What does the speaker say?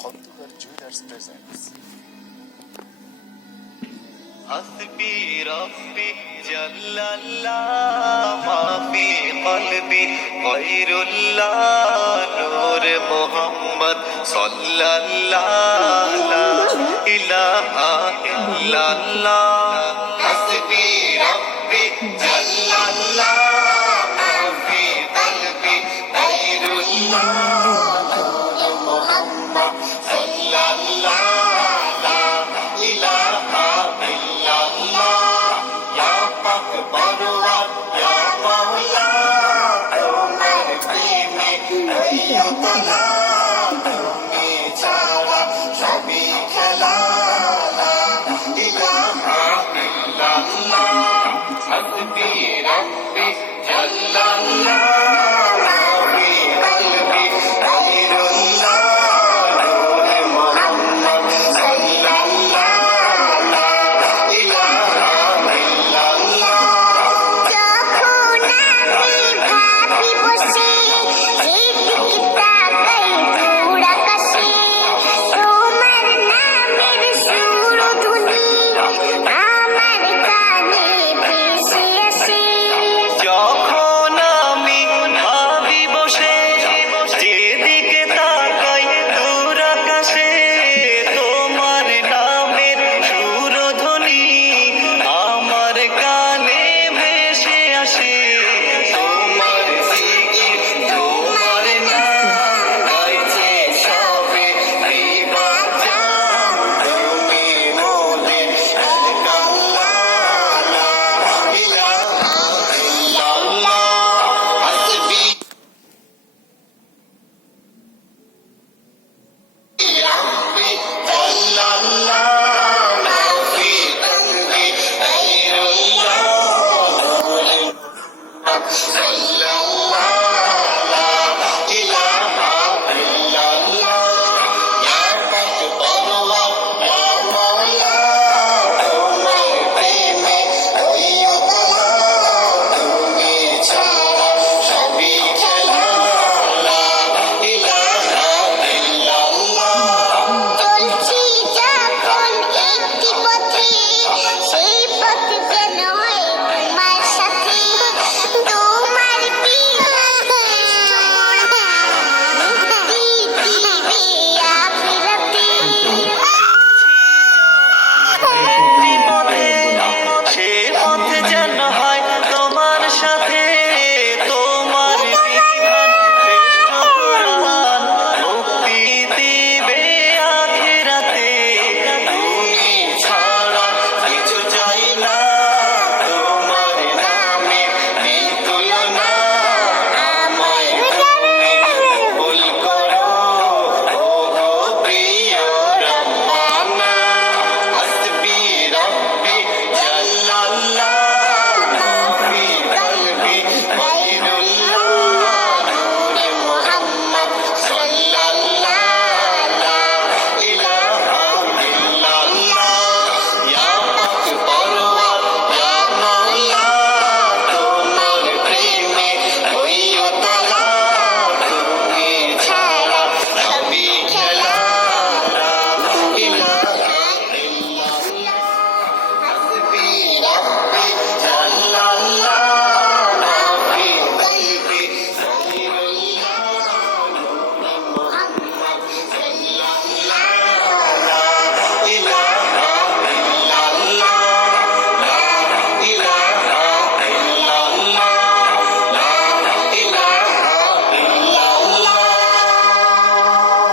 Khandakar jewellers presents. حسبي ربي جل الله ما في قلبي غير الله نور محمد صلى الله لا إله إلا الله حسبي ربي جل الله ما في قلبي غير الله نور محمد صلى الله لا إله إلا الله يا أكبر يا مولا عمر فيني أي طلع